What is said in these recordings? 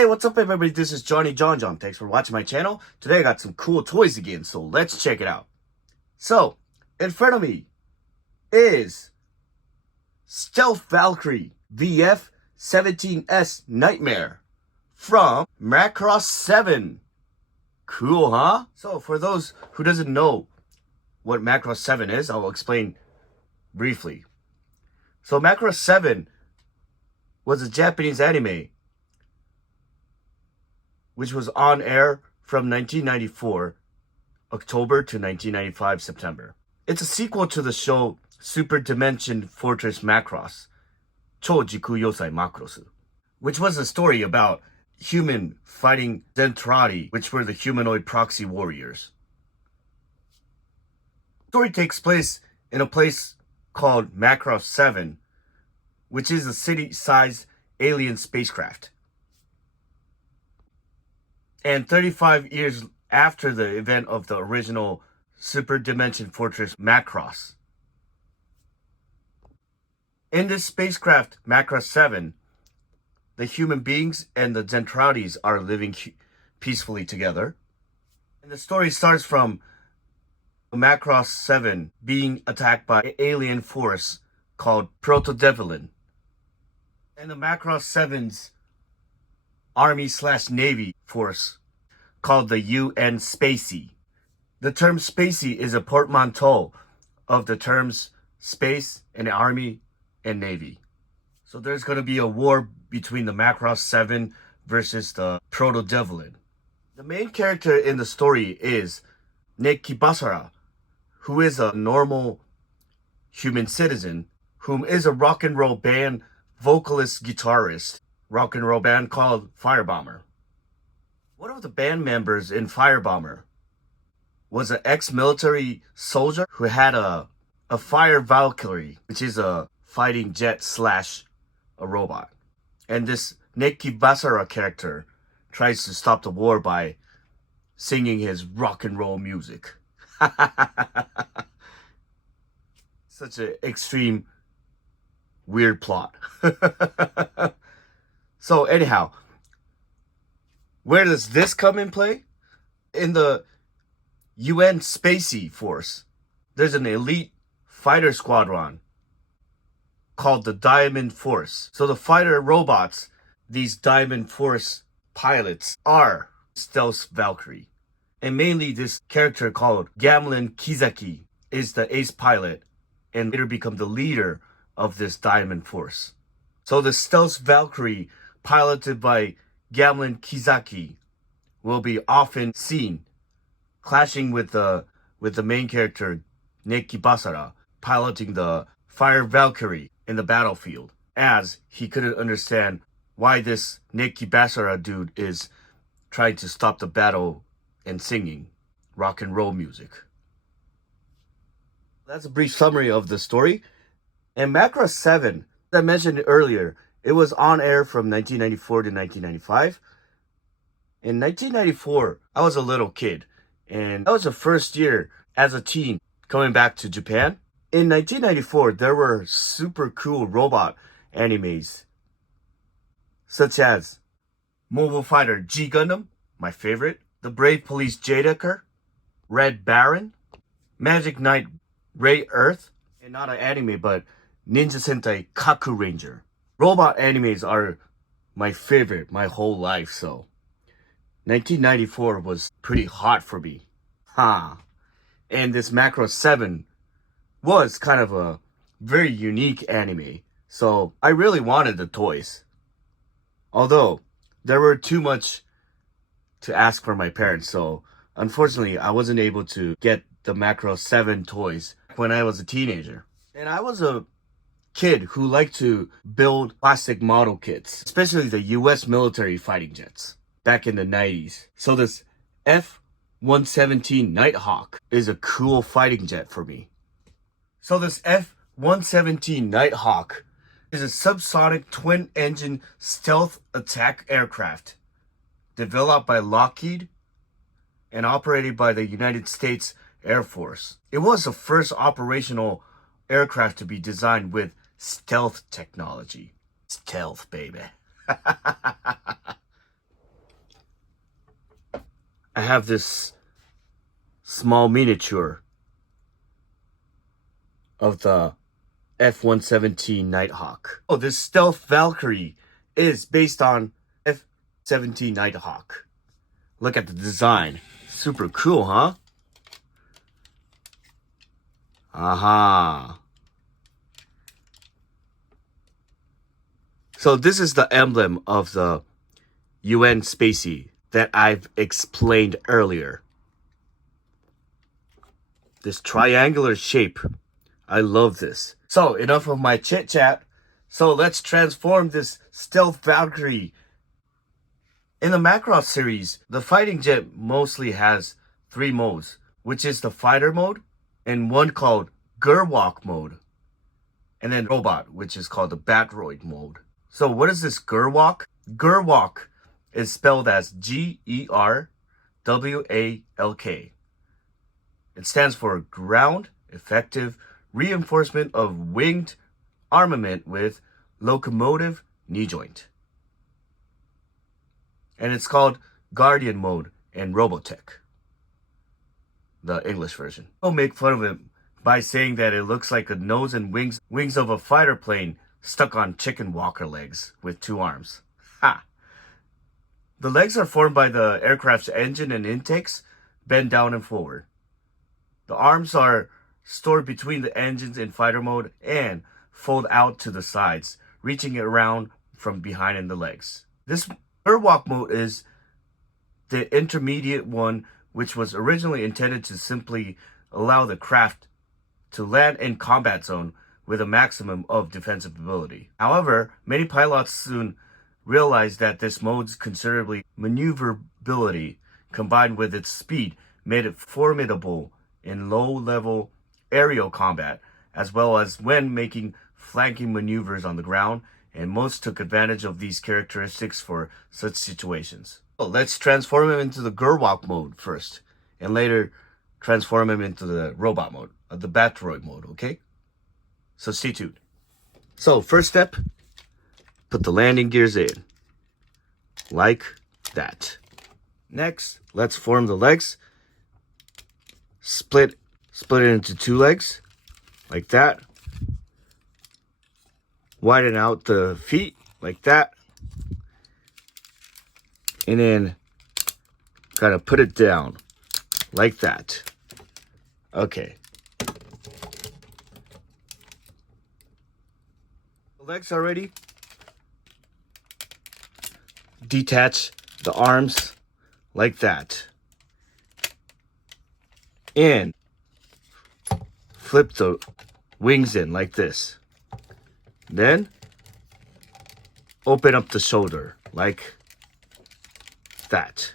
Hey, what's up everybody? This is Johnny John. Thanks for watching my channel. Today I got some cool toys again, so let's check it out. So, in front of me is Stealth Valkyrie VF-17S Nightmare from Macross7. Cool, huh? So, for those who doesn't know what Macross7 is, I'll explain briefly. So, Macross7 was a Japanese anime which was on air from 1994 October to 1995 September. It's a sequel to the show Super Dimension Fortress Macross, Choco-Egg Macross, which was a story about human fighting Zentradi, which were the humanoid proxy warriors. The story takes place in a place called Macross7, which is a city-sized alien spacecraft. And 35 years after the event of the original Super Dimension Fortress Macross. In this spacecraft, Macross7, the human beings and the Zentrades are living peacefully together. And the story starts from Macross7 being attacked by an alien force called Proto-Devilin. And the Macross7's Army/Navy force called the UN Spacey. The term Spacey is a portmanteau of the terms space and army and navy. So there's going to be a war between the Macross7 versus the Proto-Devilin. The main character in the story is Nighthawk, who is a normal human citizen, whom is a rock and roll band vocalist guitarist, rock and roll band called Firebomber. One of the band members in Firebomber was an ex-military soldier who had a fire Valkyrie, which is a fighting jet / a robot. And this Nighthawk character tries to stop the war by singing his rock and roll music. Such an extreme, weird plot. So anyhow, where does this come in play? In the UN Spacey Force, there's an elite fighter squadron called the Diamond Force. So the fighter robots, these Diamond Force pilots, are Stealth Valkyrie. And mainly this character called Gamlin Kizaki is the ace pilot and later become the leader of this Diamond Force. So the Stealth Valkyrie, piloted by Gamlin Kizaki, will be often seen clashing with the main character Nighthawk, piloting the Fire Valkyrie in the battlefield, as he couldn't understand why this Nighthawk dude is trying to stop the battle and singing rock and roll music. That's a brief summary of the story. And Macross7, as I mentioned earlier, it was on air from 1994 to 1995. In 1994, I was a little kid, and that was the first year as a teen coming back to Japan. In 1994, there were super cool robot animes, such as Mobile Fighter G Gundam, my favorite, The Brave Police J-Decker, Red Baron, Magic Knight Ray Earth, and not an anime, but Ninja Sentai Kaku Ranger. Robot animes are my favorite my whole life, so 1994 was pretty hot for me. And this Macross7 was kind of a very unique anime, so I really wanted the toys. Although, there were too much to ask for my parents, so unfortunately I wasn't able to get the Macross7 toys when I was a teenager. And I was a kid who liked to build plastic model kits, especially the US military fighting jets back in the 90s. So this F-117 Nighthawk is a cool fighting jet for me. So this F-117 Nighthawk is a subsonic twin-engine stealth attack aircraft developed by Lockheed and operated by the United States Air Force. It was the first operational aircraft to be designed with stealth technology. Stealth, baby. have this small miniature of the F-117 Nighthawk. Oh, this stealth Valkyrie is based on F-17 Nighthawk. Look at the design. Super cool, huh? Aha. So this is the emblem of the UN Spacey that I've explained earlier. This triangular shape. I love this. So enough of my chit chat. So let's transform this stealth Valkyrie. In the Macross series, the fighting jet mostly has 3 modes, which is the fighter mode and one called Gerwalk mode, and then robot, which is called the Batroid mode. So what is this Gerwalk? Gerwalk is spelled as Gerwalk. It stands for Ground Effective Reinforcement of Winged Armament with Locomotive Knee Joint. And it's called Guardian Mode in Robotech, the English version. Don't make fun of it by saying that it looks like a nose and wings of a fighter plane stuck on chicken walker legs with 2 arms. Ha! The legs are formed by the aircraft's engine and intakes, bend down and forward. The arms are stored between the engines in fighter mode and fold out to the sides, reaching around from behind in the legs. This Gerwalk mode is the intermediate one, which was originally intended to simply allow the craft to land in combat zone with a maximum of defensive ability. However, many pilots soon realized that this mode's considerably maneuverability combined with its speed made it formidable in low-level aerial combat, as well as when making flanking maneuvers on the ground, and most took advantage of these characteristics for such situations. So let's transform him into the Gerwalk mode first, and later transform him into the robot mode, the Batroid mode, okay? So stay tuned. So first step, put the landing gears in, like that. Next, let's form the legs. Split it into 2 legs, like that. Widen out the feet, like that. And then kind of put it down, like that. Okay. The legs are ready. Detach the arms, like that. And flip the wings in like this. Then open up the shoulder like that.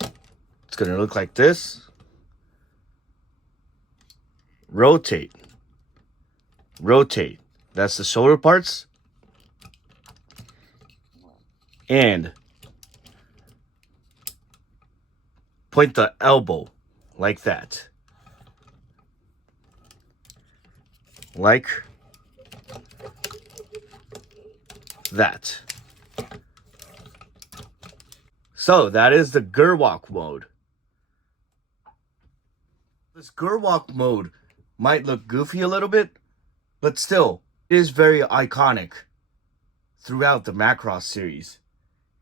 It's going to look like this. Rotate. Rotate. That's the shoulder parts. And point the elbow like that. Like that. So that is the Gerwalk mode. This Gerwalk mode might look goofy a little bit, but still it is very iconic throughout the Macross series,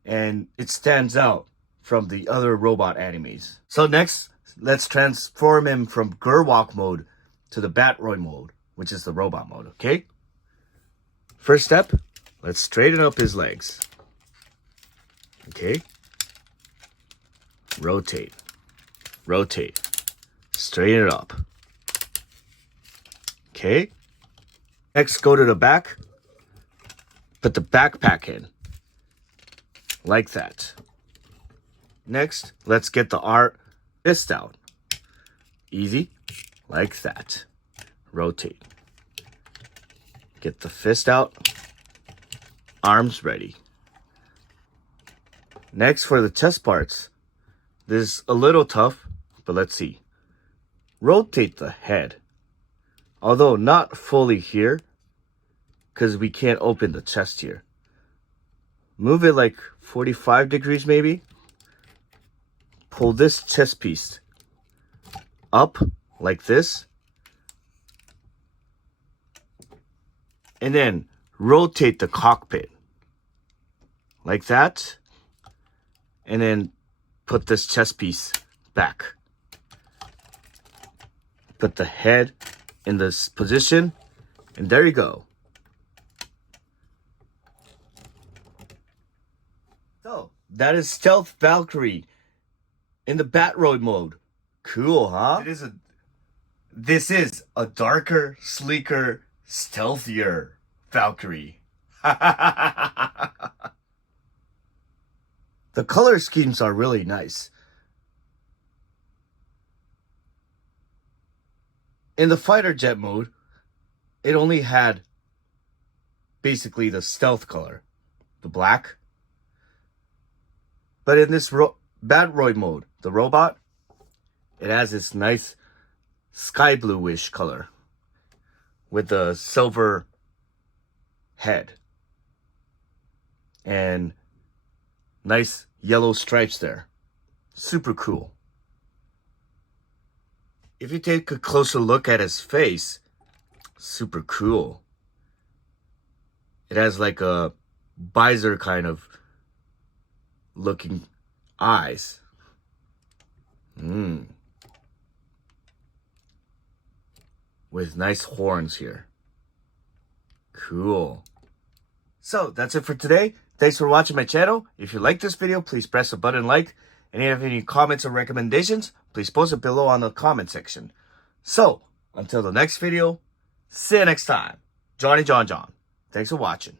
and it stands out from the other robot animes. So next, let's transform him from Gerwalk mode to the Batroid mode, which is the robot mode, okay? First step, let's straighten up his legs. Okay? Rotate. Rotate. Straighten it up. Okay? Next, go to the back. Put the backpack in. Like that. Next, let's get the fist out. Easy. Like that. Rotate. Get the fist out. Arms ready. Next, for the chest parts. This is a little tough, but let's see. Rotate the head. Although not fully here, because we can't open the chest here. Move it like 45 degrees maybe. Pull this chest piece up like this. And then rotate the cockpit like that. And then put this chest piece back. Put the head in this position. And there you go. So, that is Stealth Valkyrie in the Batroid mode. Cool, huh? This is a darker, sleeker, stealthier Valkyrie. The color schemes are really nice. In the fighter jet mode, it only had basically the stealth color, the black. But in this Batroid mode, the robot, it has this nice sky bluish color with the silver head and nice yellow stripes there. Super cool. If you take a closer look at his face, super cool. It has like a visor kind of looking eyes. With nice horns here. Cool. So that's it for today. Thanks for watching my channel. If you like this video, please press the button like. And if you have any comments or recommendations, please post it below on the comment section. So, until the next video, see you next time. Johnny John John. Thanks for watching.